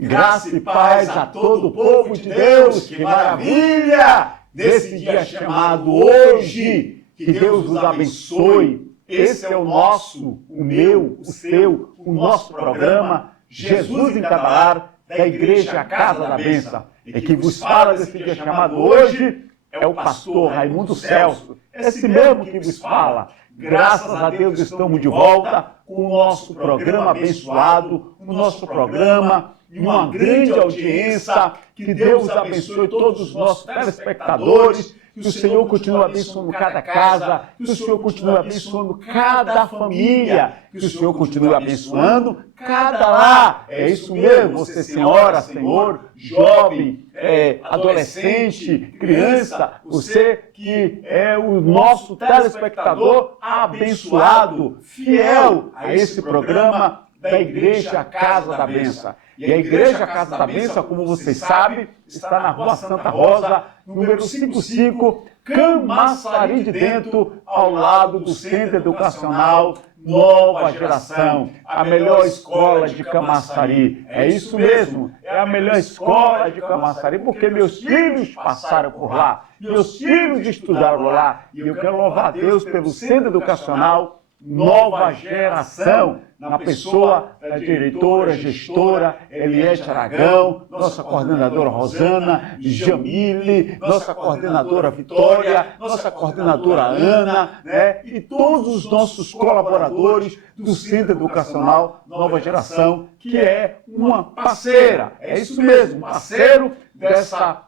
Graça e paz a todo o povo de Deus. Que maravilha desse dia chamado hoje. Que Deus nos abençoe. Esse é o nosso, o meu, o seu, o nosso programa Jesus em Cada Lar, da Igreja Casa da Bênção. E que vos fala desse dia chamado hoje é o pastor Raimundo Celso. Esse mesmo que vos fala. Graças a Deus estamos de volta com o nosso programa abençoado, o nosso programa de uma grande audiência. Que Deus abençoe todos os nossos telespectadores, que o Senhor continue abençoando cada casa, que o Senhor continue abençoando cada família, que o Senhor continue abençoando cada lar. É isso mesmo, você senhora, senhor, jovem, adolescente, criança, você que é o nosso telespectador abençoado, fiel a esse programa da Igreja Casa da Bênção. E a Igreja Casa da Bênção, como vocês sabem, está na Rua Santa Rosa, número 55, Camaçari de Dentro, ao lado do Centro Educacional Nova Geração, a melhor escola de Camaçari. É isso mesmo, é a melhor escola de Camaçari, porque meus filhos passaram por lá, meus filhos estudaram lá, e eu quero louvar a Deus pelo Centro Educacional Nova Geração, na pessoa da diretora, gestora Eliette Aragão, nossa coordenadora Rosana, Jamile, nossa coordenadora Vitória, nossa coordenadora Ana, e todos os nossos colaboradores do Centro Educacional Nova Geração, que é uma parceira, é isso mesmo, parceiro dessa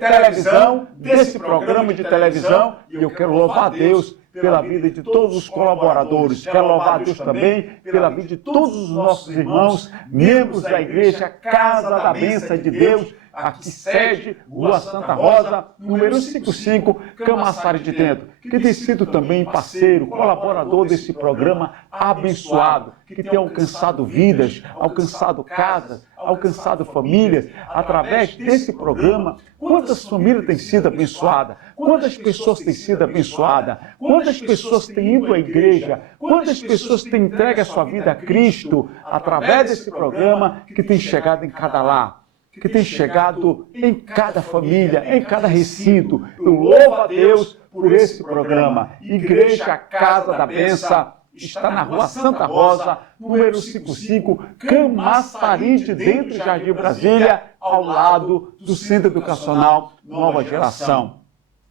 televisão, desse programa de televisão, e eu quero louvar a Deus pela vida de todos os colaboradores. Quero louvar a Deus também pela vida de todos os nossos irmãos, membros da Igreja Casa da Bênção de Deus, aqui sede, Rua Santa Rosa, número 55, Camaçari de Dentro, que tem sido também parceiro, colaborador desse programa abençoado, que tem alcançado vidas, alcançado casas, alcançado famílias, através desse programa. Quantas famílias têm sido abençoadas? Quantas pessoas têm sido abençoadas? Quantas pessoas têm ido à igreja? Quantas pessoas têm entregue a sua vida a Cristo através desse programa que tem chegado em cada lar, que tem chegado em cada família, em cada recinto? Eu louvo a Deus por esse programa. Igreja Casa da Bênção está na Rua Santa Rosa, número 55, Camaçari de Dentro, Jardim Brasília, ao lado do Centro Educacional Nova Geração.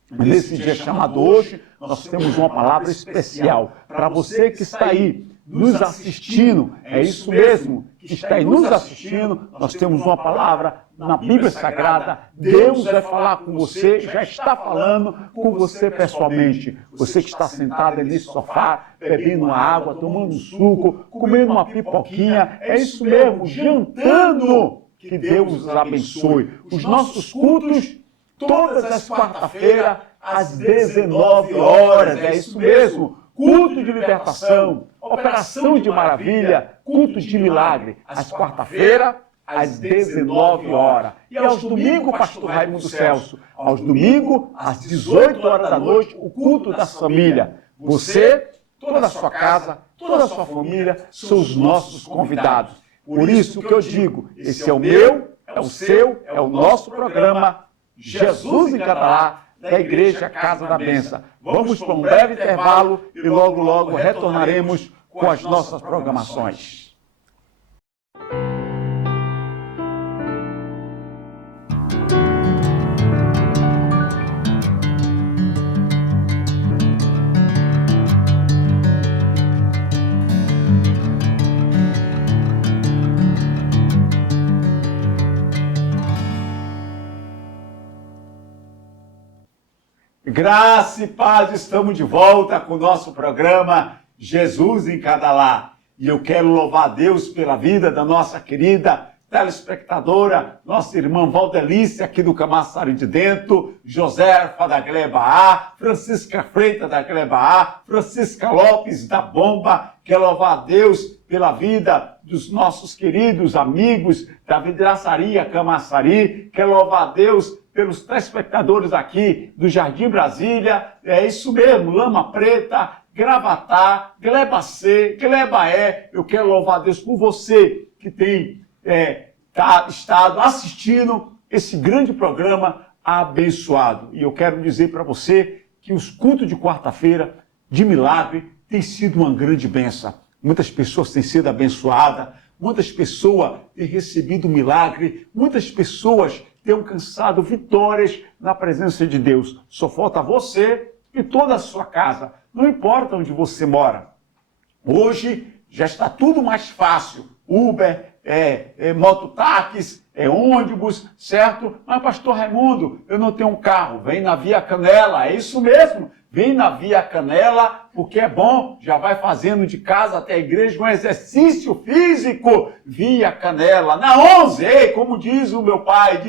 Nesse dia chamado hoje, nós temos uma palavra especial para você que está aí nos assistindo. É isso mesmo, que está aí nos assistindo. Nós temos uma palavra na Bíblia Sagrada. Deus vai falar com você, já está falando com você pessoalmente. Você que está sentado aí nesse sofá, bebendo uma água, tomando um suco, comendo uma pipoquinha. É isso mesmo, jantando. Que Deus os abençoe. Os nossos cultos, todas as quarta-feiras, às 19 horas. É isso mesmo. Culto de libertação, operação de maravilha, culto de milagre, às quarta-feiras, às 19 horas. E aos domingos, pastor Raimundo Celso, aos domingos, às 18 horas da noite, o culto das famílias. Você, toda a sua casa, toda a sua família, são os nossos convidados. Por isso que eu digo, esse é o meu, é o seu, é o nosso programa Jesus em Cada Lar, da Igreja Casa da Bênção. Vamos para um breve intervalo e logo, logo retornaremos com as nossas programações. Graça e paz, estamos de volta com o nosso programa Jesus em Cada Lar. E eu quero louvar a Deus pela vida da nossa querida telespectadora, nossa irmã Valdelice, aqui do Camaçari de Dentro, Josefa da Gleba A, Francisca Freitas da Gleba A, Francisca Lopes da Bomba. Quero louvar a Deus pela vida dos nossos queridos amigos da vidraçaria Camaçari. Quero louvar a Deus pelos telespectadores aqui do Jardim Brasília. É isso mesmo, Lama Preta, Gravatá, Gleba C, Gleba E. Eu quero louvar a Deus por você que tem estado assistindo esse grande programa abençoado. E eu quero dizer para você que os cultos de quarta-feira de milagre têm sido uma grande bênção. Muitas pessoas têm sido abençoadas, muitas pessoas têm recebido milagre, muitas pessoas têm alcançado vitórias na presença de Deus. Só falta você e toda a sua casa, não importa onde você mora. Hoje já está tudo mais fácil. Uber, mototáxis, ônibus, certo? Mas, pastor Raimundo, eu não tenho um carro. Vem na Via Canela, é isso mesmo. Vem na Via Canela, porque é bom, já vai fazendo de casa até a igreja um exercício físico. Via Canela, na 11, como dizia o meu pai,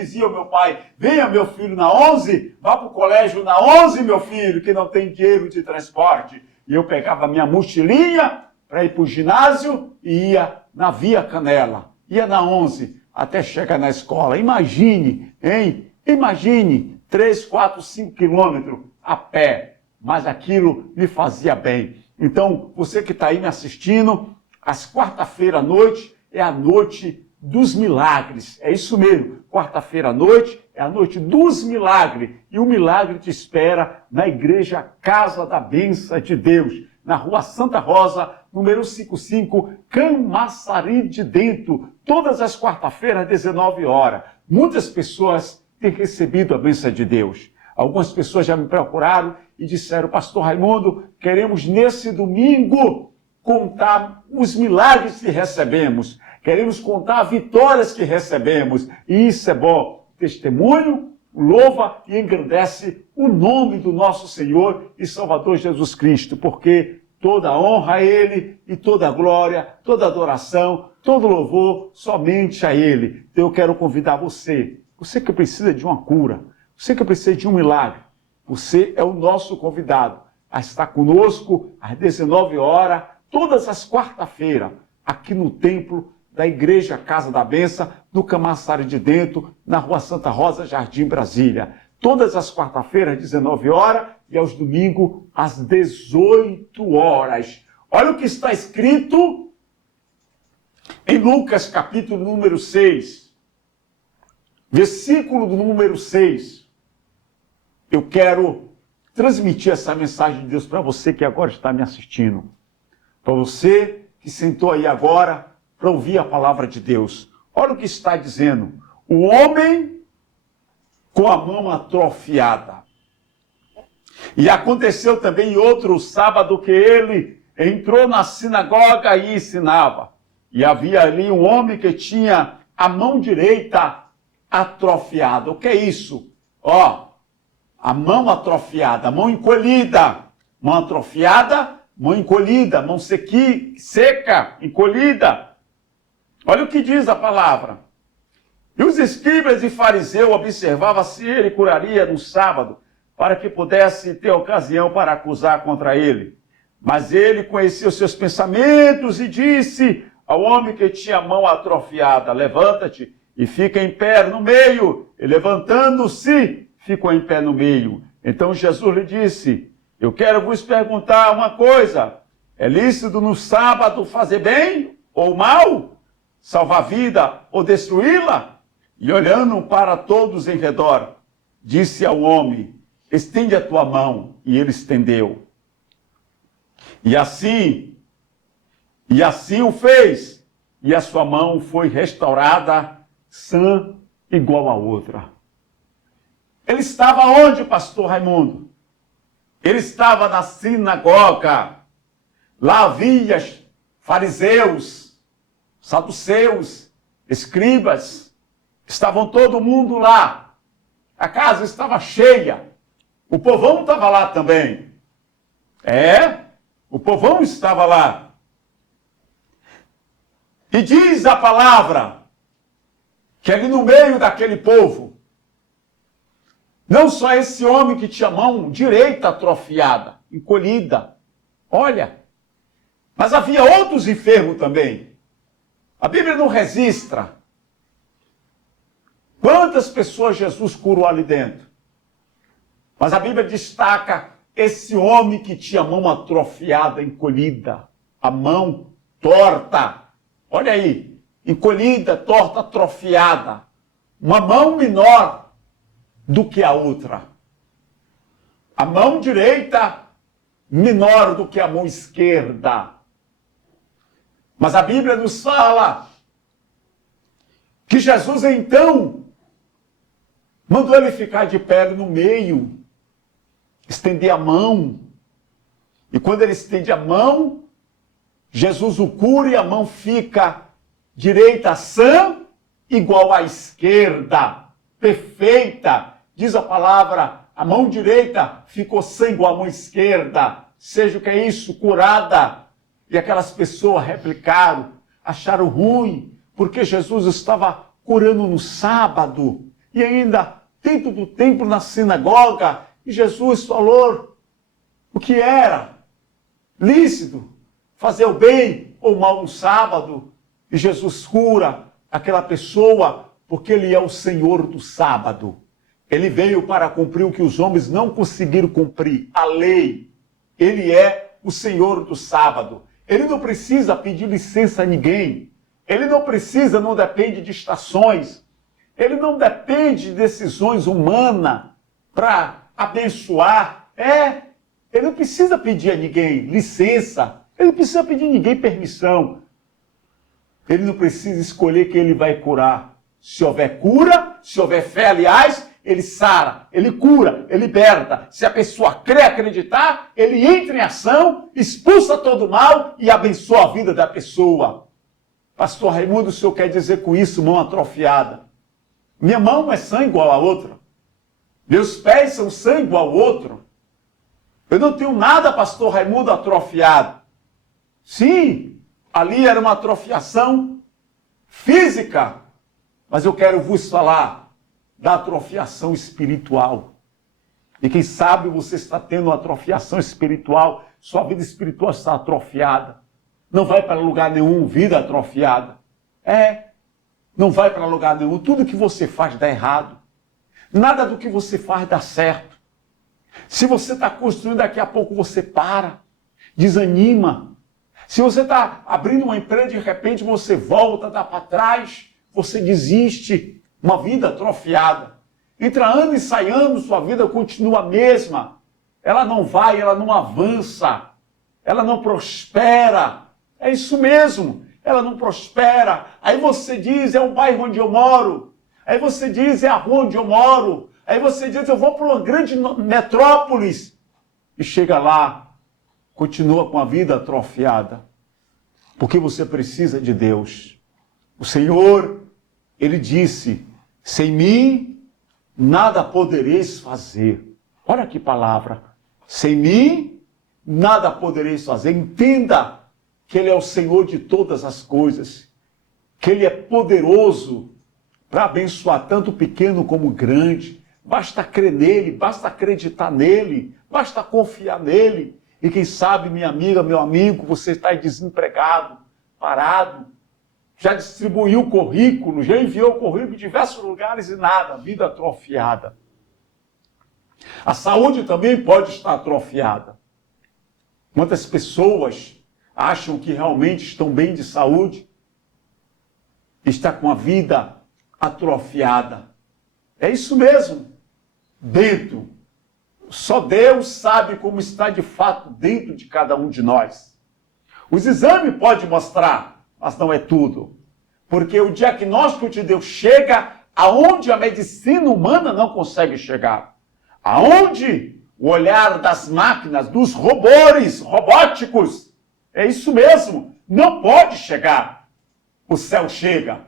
venha meu filho na 11, vá para o colégio na 11, meu filho, que não tem dinheiro de transporte. E eu pegava minha mochilinha para ir para o ginásio e ia na Via Canela, ia na 11, até chegar na escola. Imagine, hein? Imagine 3, 4, 5 quilômetros a pé, mas aquilo me fazia bem. Então, você que está aí me assistindo, às quarta-feira à noite é a noite dos milagres. É isso mesmo, quarta-feira à noite é a noite dos milagres. E o milagre te espera na igreja Casa da Bênção de Deus, na Rua Santa Rosa, número 55, Camaçari de Dentro, todas as quarta-feiras, às 19 horas. Muitas pessoas têm recebido a bênção de Deus. Algumas pessoas já me procuraram e disseram, pastor Raimundo, queremos nesse domingo contar os milagres que recebemos. Queremos contar as vitórias que recebemos. E isso é bom. Testemunho louva e engrandece o nome do nosso Senhor e Salvador Jesus Cristo, porque toda honra a Ele e toda glória, toda adoração, todo louvor somente a Ele. Então eu quero convidar você que precisa de uma cura, você que precisa de um milagre, você é o nosso convidado a estar conosco às 19 horas, todas as quarta-feiras, aqui no templo da Igreja Casa da Bênção, no Camaçari de Dentro, na Rua Santa Rosa, Jardim Brasília. Todas as quarta-feiras, às 19 horas, e aos domingos, às 18 horas. Olha o que está escrito em Lucas, capítulo número 6, versículo número 6. Eu quero transmitir essa mensagem de Deus para você que agora está me assistindo. Para você que sentou aí agora para ouvir a palavra de Deus. Olha o que está dizendo. O homem com a mão atrofiada. E aconteceu também outro sábado que ele entrou na sinagoga e ensinava. E havia ali um homem que tinha a mão direita atrofiada. O que é isso? A mão atrofiada, a mão encolhida. Mão atrofiada, mão encolhida, mão seca, encolhida. Olha o que diz a palavra. E os escribas e fariseus observavam se ele curaria no sábado, para que pudesse ter ocasião para acusar contra ele. Mas ele conhecia os seus pensamentos e disse ao homem que tinha a mão atrofiada, levanta-te e fica em pé no meio. E levantando-se, ficou em pé no meio. Então Jesus lhe disse, eu quero vos perguntar uma coisa, é lícito no sábado fazer bem ou mal? Salvar a vida ou destruí-la? E olhando para todos em redor, disse ao homem, estende a tua mão. E ele estendeu. E assim o fez. E a sua mão foi restaurada, sã, igual a outra. Ele estava onde, pastor Raimundo? Ele estava na sinagoga. Lá havia fariseus, saduceus, escribas. Estavam todo mundo lá. A casa estava cheia. O povão estava lá também. O povão estava lá. E diz a palavra que ali no meio daquele povo, não só esse homem que tinha a mão direita atrofiada, encolhida, olha, mas havia outros enfermos também. A Bíblia não registra quantas pessoas Jesus curou ali dentro. Mas a Bíblia destaca esse homem que tinha a mão atrofiada, encolhida, a mão torta. Olha aí, encolhida, torta, atrofiada. Uma mão menor do que a outra. A mão direita menor do que a mão esquerda. Mas a Bíblia nos fala que Jesus então mandou ele ficar de pé no meio, estender a mão. E quando ele estende a mão, Jesus o cura e a mão fica direita sã, igual à esquerda, perfeita. Diz a palavra, a mão direita ficou sã igual à mão esquerda. Seja o que é isso, curada. E aquelas pessoas replicaram, acharam ruim, porque Jesus estava curando no sábado. E ainda dentro do templo, na sinagoga, e Jesus falou o que era lícito, fazer o bem ou o mal no sábado. E Jesus cura aquela pessoa, porque ele é o Senhor do sábado. Ele veio para cumprir o que os homens não conseguiram cumprir, a lei. Ele é o Senhor do sábado. Ele não precisa pedir licença a ninguém. Ele não depende de estações. Ele não depende de decisões humanas para abençoar. Ele não precisa pedir a ninguém licença. Ele não precisa pedir a ninguém permissão. Ele não precisa escolher quem ele vai curar. Se houver cura, se houver fé, aliás, ele sara, ele cura, ele liberta. Se a pessoa crê, acreditar, ele entra em ação, expulsa todo o mal e abençoa a vida da pessoa. Pastor Raimundo, o senhor quer dizer com isso mão atrofiada? Minha mão não é sã igual a outra. Meus pés são sã igual ao outro. Eu não tenho nada, pastor Raimundo, atrofiado. Sim, ali era uma atrofiação física, mas eu quero vos falar da atrofiação espiritual. E quem sabe você está tendo uma atrofiação espiritual, sua vida espiritual está atrofiada. Não vai para lugar nenhum, vida atrofiada. Não vai para lugar nenhum. Tudo que você faz dá errado. Nada do que você faz dá certo. Se você está construindo, daqui a pouco você para, desanima. Se você está abrindo uma empresa, de repente você volta, dá para trás, você desiste. Uma vida atrofiada. Entra ano e sai ano, sua vida continua a mesma. Ela não vai, ela não avança. Ela não prospera. É isso mesmo. Ela não prospera. Aí você diz, é o bairro onde eu moro. Aí você diz, é a rua onde eu moro. Aí você diz, eu vou para uma grande metrópolis. E chega lá, continua com a vida atrofiada. Porque você precisa de Deus. O Senhor, Ele disse, sem mim, nada podereis fazer. Olha que palavra. Sem mim, nada podereis fazer. Entenda que Ele é o Senhor de todas as coisas. Que Ele é poderoso para abençoar tanto o pequeno como o grande. Basta crer nele, basta acreditar nele, basta confiar nele. E quem sabe, minha amiga, meu amigo, você está desempregado, parado, já distribuiu o currículo, já enviou o currículo em diversos lugares e nada, vida atrofiada. A saúde também pode estar atrofiada. Quantas pessoas acham que realmente estão bem de saúde e está com a vida atrofiada? É isso mesmo. Dentro. Só Deus sabe como está de fato dentro de cada um de nós. Os exames podem mostrar, mas não é tudo. Porque o diagnóstico de Deus chega aonde a medicina humana não consegue chegar. Aonde o olhar das máquinas, dos robôs robóticos, é isso mesmo, não pode chegar. O céu chega,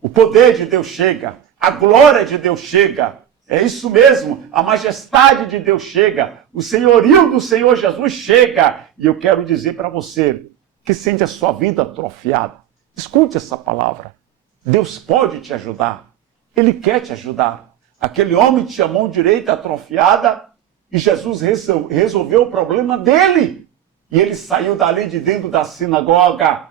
o poder de Deus chega, a glória de Deus chega. É isso mesmo, a majestade de Deus chega, o senhorio do Senhor Jesus chega. E eu quero dizer para você que sente a sua vida atrofiada. Escute essa palavra. Deus pode te ajudar. Ele quer te ajudar. Aquele homem tinha a mão direita atrofiada e Jesus resolveu o problema dele. E ele saiu dali de dentro da sinagoga,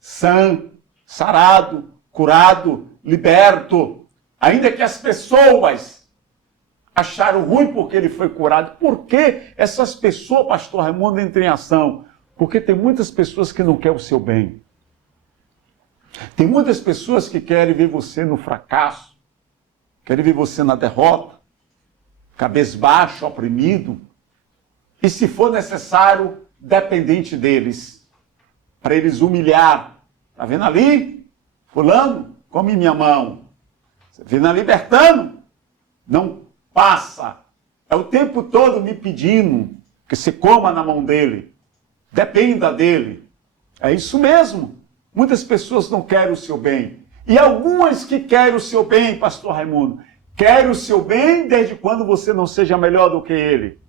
sã, sarado, curado, liberto. Ainda que as pessoas acharam ruim porque ele foi curado. Por que essas pessoas, pastor Raimundo, entram em ação? Porque tem muitas pessoas que não querem o seu bem. Tem muitas pessoas que querem ver você no fracasso, querem ver você na derrota, cabisbaixo, oprimido, e se for necessário, dependente deles, para eles humilhar. Está vendo ali? Fulano, come minha mão. Você vendo ali, Bertano? Não passa. É o tempo todo me pedindo que você coma na mão dele. Dependa dele. É isso mesmo. Muitas pessoas não querem o seu bem. E algumas que querem o seu bem, pastor Raimundo, querem o seu bem desde quando você não seja melhor do que ele.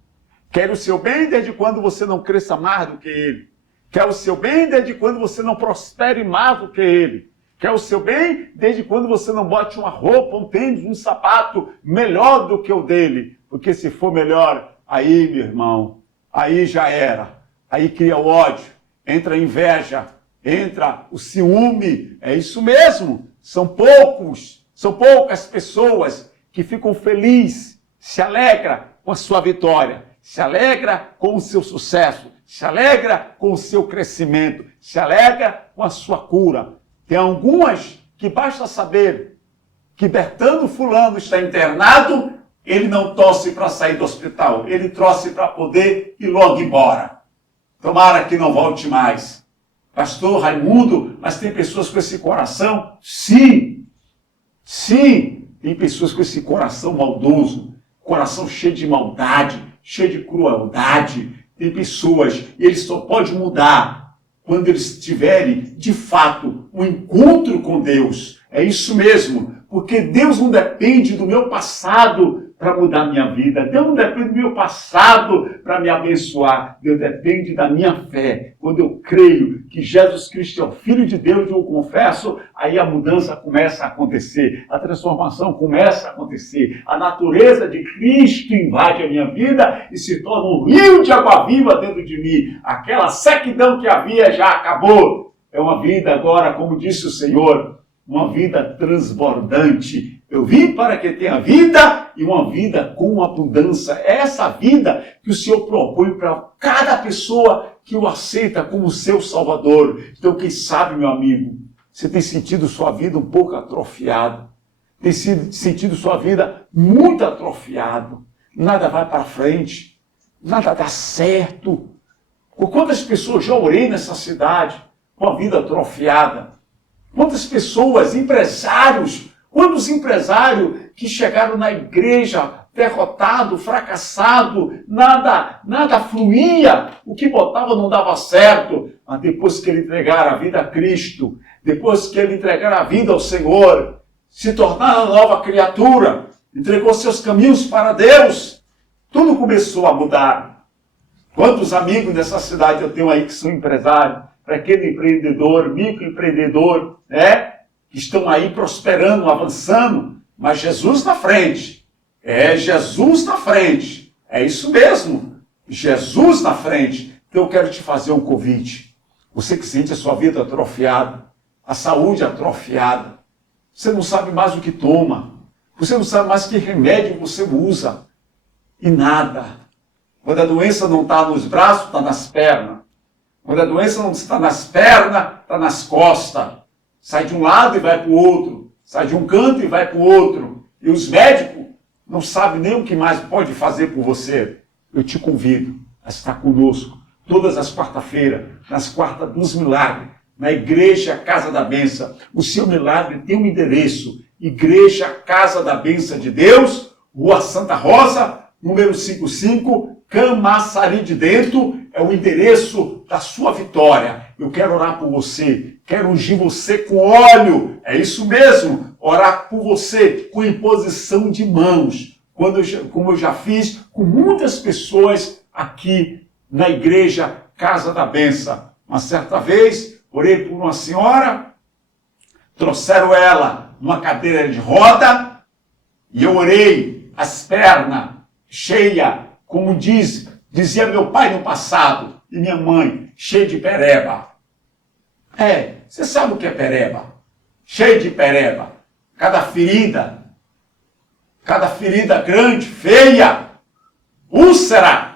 Quer o seu bem desde quando você não cresça mais do que ele. Quer o seu bem desde quando você não prospere mais do que ele. Quer o seu bem desde quando você não bote uma roupa, um tênis, um sapato melhor do que o dele. Porque se for melhor, aí, meu irmão, aí já era. Aí cria o ódio, entra a inveja, entra o ciúme. É isso mesmo. São poucas pessoas que ficam felizes, se alegram com a sua vitória. Se alegra com o seu sucesso, se alegra com o seu crescimento, se alegra com a sua cura. Tem algumas que basta saber que Bertano fulano está internado, ele não torce para sair do hospital, ele torce para poder ir logo embora. Tomara que não volte mais. Pastor Raimundo, mas tem pessoas com esse coração? Sim, tem pessoas com esse coração maldoso, coração cheio de maldade, cheio de crueldade. Tem pessoas, e eles só podem mudar quando eles tiverem, de fato, um encontro com Deus. É isso mesmo, porque Deus não depende do meu passado para mudar a minha vida. Deus não depende do meu passado para me abençoar. Deus depende da minha fé. Quando eu creio que Jesus Cristo é o Filho de Deus, eu confesso, aí a mudança começa a acontecer, a transformação começa a acontecer, a natureza de Cristo invade a minha vida e se torna um rio de água viva dentro de mim. Aquela sequidão que havia já acabou. É uma vida agora, como disse o Senhor, uma vida transbordante. Eu vim para que tenha vida e uma vida com abundância. É essa vida que o Senhor propõe para cada pessoa que o aceita como seu Salvador. Então, quem sabe, meu amigo, você tem sentido sua vida um pouco atrofiada. Tem sentido sua vida muito atrofiada. Nada vai para frente. Nada dá certo. Por quantas pessoas já orei nessa cidade com a vida atrofiada? Quantas pessoas, empresários, quantos empresários que chegaram na igreja derrotado, fracassado, nada fluía, o que botava não dava certo, mas depois que ele entregar a vida a Cristo, depois que ele entregar a vida ao Senhor, se tornar uma nova criatura, entregou seus caminhos para Deus, tudo começou a mudar. Quantos amigos dessa cidade eu tenho aí que são empresários, pequeno empreendedor, microempreendedor, que estão aí prosperando, avançando, mas Jesus na frente. É Jesus na frente. É isso mesmo. Jesus na frente. Então eu quero te fazer um convite. Você que sente a sua vida atrofiada, a saúde atrofiada, você não sabe mais o que toma, você não sabe mais que remédio você usa, e nada. Quando a doença não está nos braços, está nas pernas. Quando a doença não está nas pernas, está nas costas. Sai de um lado e vai para o outro. Sai de um canto e vai para o outro. E os médicos não sabem nem o que mais pode fazer por você. Eu te convido a estar conosco todas as quarta-feiras, nas quartas dos milagres, na Igreja Casa da Bênção. O seu milagre tem um endereço. Igreja Casa da Bênção de Deus, Rua Santa Rosa, número 55, Camaçari de Dentro, é o endereço da sua vitória. Eu quero orar por você, quero ungir você com óleo, é isso mesmo, orar por você com imposição de mãos, como eu já fiz com muitas pessoas aqui na Igreja Casa da Bênção. Uma certa vez, orei por uma senhora, trouxeram ela numa cadeira de roda, e eu orei, as pernas cheias, como dizia meu pai no passado, e minha mãe, cheia de pereba. Você sabe o que é pereba? Cheio de pereba. Cada ferida grande, feia, úlcera.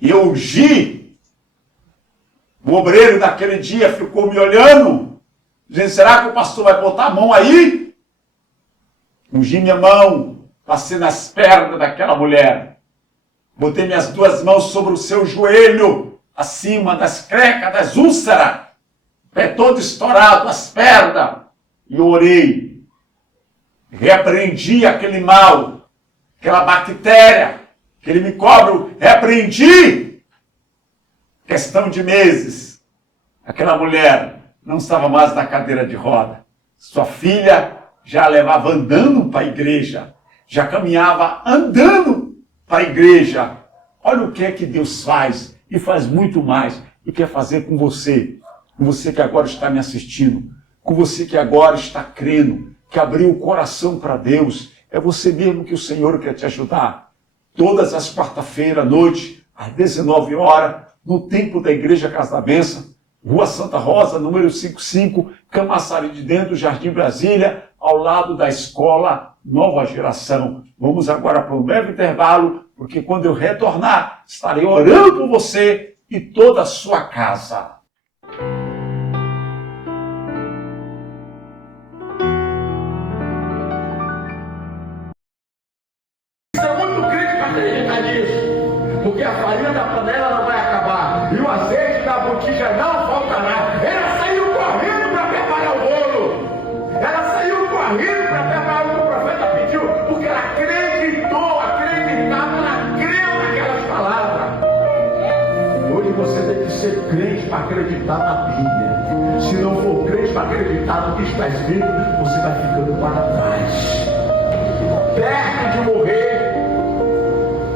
E eu ungi. O obreiro daquele dia ficou me olhando. Dizendo, será que o pastor vai botar a mão aí? Ungi minha mão, passei nas pernas daquela mulher. Botei minhas duas mãos sobre o seu joelho, acima das crecas, das úlceras. Pé todo estourado, as pernas. E orei. Repreendi aquele mal, aquela bactéria, aquele micróbio. Repreendi. Questão de meses. Aquela mulher não estava mais na cadeira de roda. Sua filha já levava andando para a igreja. Já caminhava andando para a igreja. Olha o que é que Deus faz. E faz muito mais. E quer fazer com você. Com você que agora está me assistindo. Com você que agora está crendo. Que abriu o coração para Deus. É você mesmo que o Senhor quer te ajudar. Todas as quarta-feiras à noite, às 19 horas, no templo da Igreja Casa da Bênção, Rua Santa Rosa, número 55, Camaçari de Dentro, Jardim Brasília, ao lado da escola Nova Geração. Vamos agora para um breve intervalo, porque quando eu retornar, estarei orando por você e toda a sua casa. Isso é muito crítico acreditar nisso, porque a farinha da panela não vai acabar e o azeite da botija não faltará. Ela saiu correndo para preparar o bolo, ela saiu correndo para preparar o que o profeta pediu, porque ela acreditava, ela creu naquelas palavras. Hoje você tem que ser crente para acreditar na Bíblia. Se não for crente para acreditar no que está escrito, você vai ficando para trás, perto de morrer,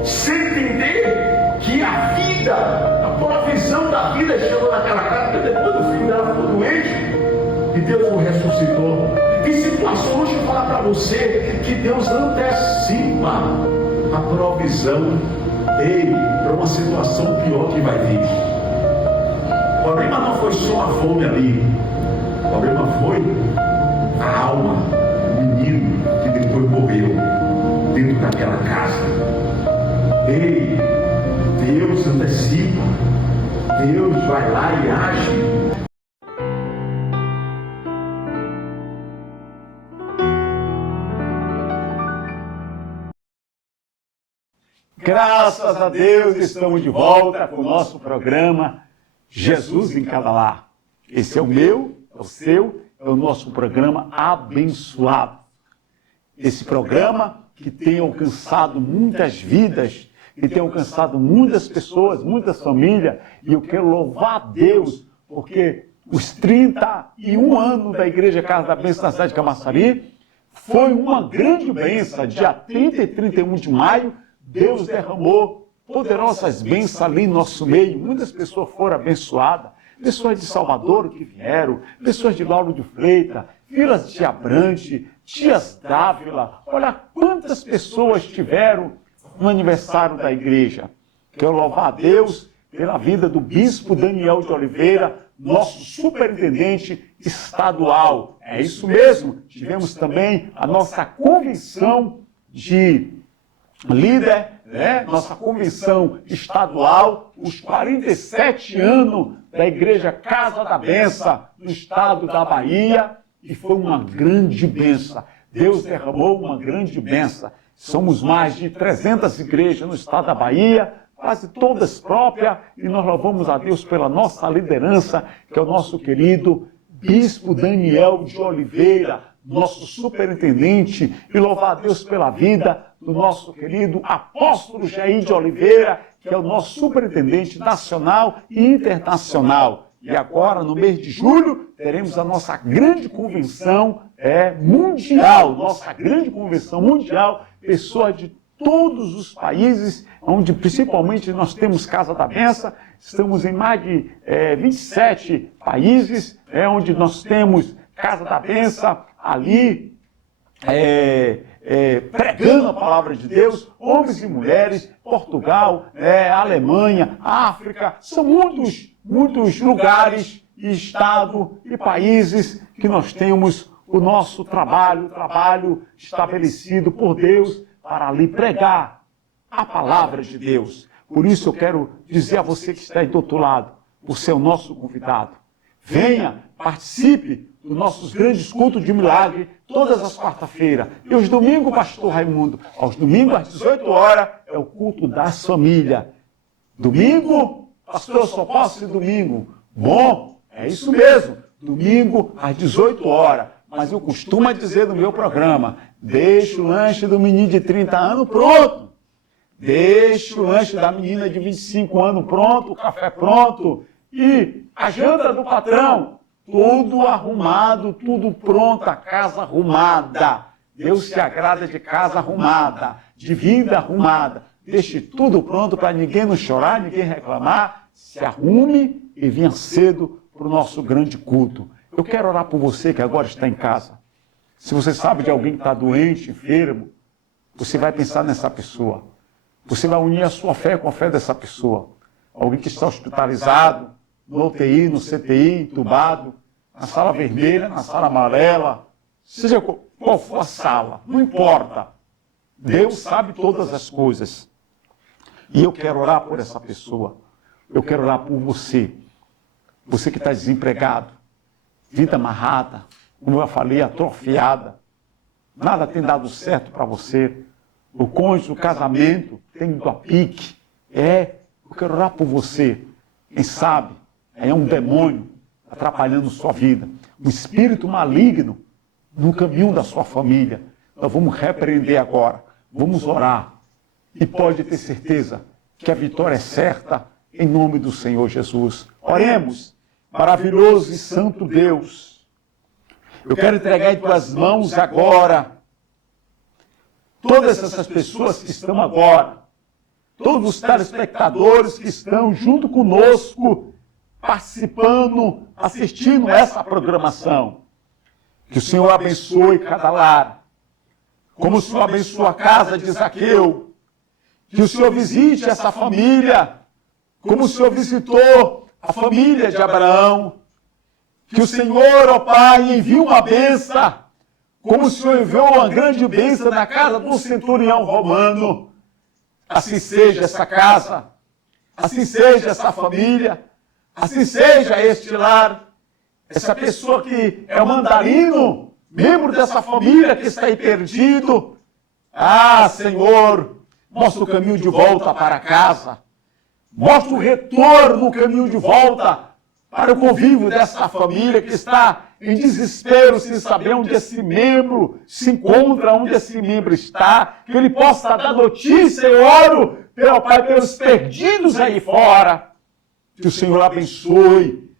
sem entender que a vida, a provisão da vida chegou naquela casa, porque depois do filho dela ficou doente e Deus o ressuscitou. Que situação hoje falar para você que Deus antecipa a provisão dele para uma situação pior que vai vir. O problema não foi só a fome ali, o problema foi a alma, o menino que depois morreu dentro daquela casa. Ei, Deus antecipa, Deus vai lá e age. Graças a Deus, estamos de volta com o nosso programa Jesus em Cada Lar. Esse é o meu, é o seu, é o nosso programa abençoado. Esse programa que tem alcançado muitas vidas, que tem alcançado muitas pessoas, muitas famílias, e eu quero louvar a Deus, porque os 31 anos da Igreja Casa da Bênção na cidade de Camaçari foi uma grande bênção. Dia 30 e 31 de maio, Deus derramou poderosas bênçãos ali no nosso meio. Muitas pessoas foram abençoadas. Pessoas de Salvador que vieram, pessoas de Lauro de Freitas, Vilas de Abrante, Tias Dávila. Olha quantas pessoas tiveram no aniversário da igreja. Quero louvar a Deus pela vida do bispo Daniel de Oliveira, nosso superintendente estadual. É isso mesmo. Tivemos também a nossa convenção de líder, nossa convenção estadual, os 47 anos da Igreja Casa da Bênção no estado da Bahia, e foi uma grande bênção. Deus derramou uma grande bênção. Somos mais de 300 igrejas no estado da Bahia, quase todas próprias, e nós louvamos a Deus pela nossa liderança, que é o nosso querido Bispo Daniel de Oliveira, nosso superintendente, e louvar a Deus pela vida do nosso querido apóstolo Jair de Oliveira, que é o nosso superintendente nacional e internacional. E agora, no mês de julho, teremos a nossa grande convenção mundial, nossa grande convenção mundial, pessoas de todos os países, onde principalmente nós temos Casa da Bênção, estamos em mais de 27 países, onde nós temos Casa da Bênção ali, pregando a palavra de Deus, homens e mulheres, Portugal, Alemanha, África, são muitos lugares, estados e países que nós temos o nosso trabalho estabelecido por Deus para ali pregar a palavra de Deus. Por isso eu quero dizer a você que está aí do outro lado, por ser o nosso convidado, Venha, participe dos nossos grandes cultos de milagre, todas as quarta-feiras. E os domingos, pastor Raimundo, aos domingos às 18 horas, é o culto das famílias. Domingo, pastor, eu só posso ir domingo. Bom, é isso mesmo. Domingo às 18 horas. Mas eu costumo dizer no meu programa, deixe o lanche do menino de 30 anos pronto. Deixe o lanche da menina de 25 anos pronto, o café pronto. E a janta do patrão, tudo arrumado, tudo pronto, a casa arrumada. Deus se agrada de casa arrumada, de vida arrumada. Deixe tudo pronto para ninguém não chorar, ninguém reclamar. Se arrume e venha cedo para o nosso grande culto. Eu quero orar por você que agora está em casa. Se você sabe de alguém que está doente, enfermo, você vai pensar nessa pessoa. Você vai unir a sua fé com a fé dessa pessoa. Alguém que está hospitalizado, no UTI, no CTI, entubado, na sala vermelha, na sala amarela, seja qual for a sala, não importa. Deus sabe todas as coisas. E eu quero orar por essa pessoa. Eu quero orar por você. Você que está desempregado, vida amarrada, como eu falei, atrofiada. Nada tem dado certo para você. O cônjuge, o casamento, tem ido a pique. Eu quero orar por você. Quem sabe, é um demônio atrapalhando sua vida. Um espírito maligno no caminho da sua família. Nós vamos repreender agora. Vamos orar. E pode ter certeza que a vitória é certa em nome do Senhor Jesus. Oremos. Maravilhoso e santo Deus. Eu quero entregar em tuas mãos agora todas essas pessoas que estão agora, todos os telespectadores que estão junto conosco, participando, assistindo essa programação. Que o Senhor abençoe cada lar, como o Senhor abençoou a casa de Zaqueu. Que o Senhor visite essa família, como o Senhor visitou a família de Abraão. Que o Senhor, ó Pai, envie uma bênção, como o Senhor enviou uma grande bênção na casa do centurião romano. Assim seja essa casa, assim seja essa família, assim seja este lar. Essa pessoa que é o mandarino, membro dessa família que está aí perdido. Ah, Senhor, mostra o caminho de volta para casa. Mostra o retorno, o caminho de volta para o convívio dessa família que está em desespero, sem saber onde esse membro se encontra, onde esse membro está, que ele possa dar notícia. Eu oro, pelo Pai, pelos perdidos aí fora. Que o Senhor abençoe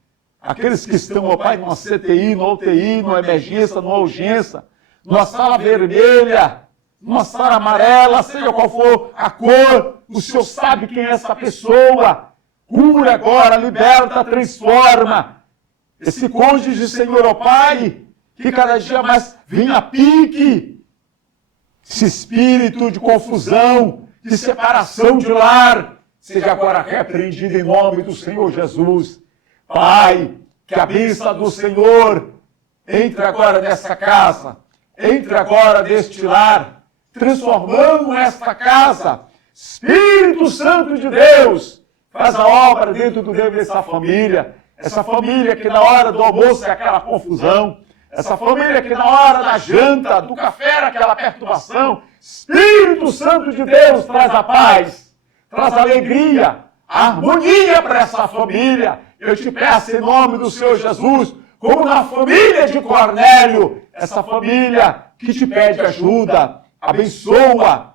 aqueles que estão, ó Pai, numa CTI, numa UTI, numa emergência, numa urgência, numa sala vermelha, numa sala amarela, seja qual for a cor, o Senhor sabe quem é essa pessoa. Cura agora, liberta, transforma. Esse cônjuge, Senhor, ó Pai, que cada dia mais vem a pique. Esse espírito de confusão, de separação de lar, seja agora repreendido em nome do Senhor Jesus. Pai, que a bênção do Senhor entre agora nessa casa, entre agora neste lar, transformando esta casa. Espírito Santo de Deus, faz a obra dentro do Deus dessa família. Essa família que na hora do almoço é aquela confusão. Essa família que na hora da janta, do café era aquela perturbação. Espírito Santo de Deus, traz a paz, traz a alegria, a harmonia para essa família. Eu te peço em nome do Senhor Jesus, como na família de Cornélio, essa família que te pede ajuda, abençoa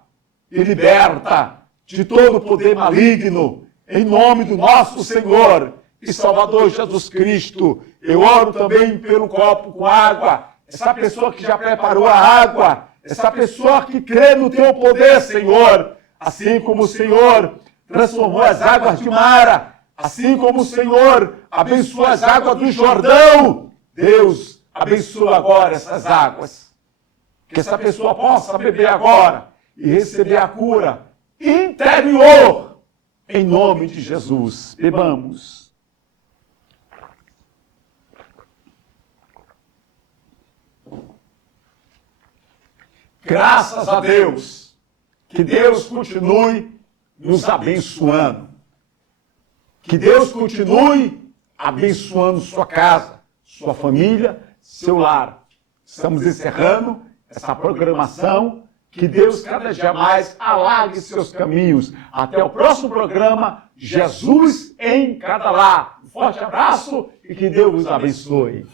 e liberta de todo o poder maligno, em nome do nosso Senhor e Salvador Jesus Cristo. Eu oro também pelo copo com água, essa pessoa que já preparou a água, essa pessoa que crê no teu poder, Senhor, assim como o Senhor transformou as águas de Mara, assim como o Senhor abençoou as águas do Jordão. Deus, abençoa agora essas águas, que essa pessoa possa beber agora e receber a cura interior, em nome de Jesus. Bebamos. Graças a Deus. Que Deus continue nos abençoando. Que Deus continue abençoando sua casa, sua família, seu lar. Estamos encerrando essa programação. Que Deus cada dia mais alargue seus caminhos. Até o próximo programa, Jesus em cada lar. Um forte abraço e que Deus os abençoe.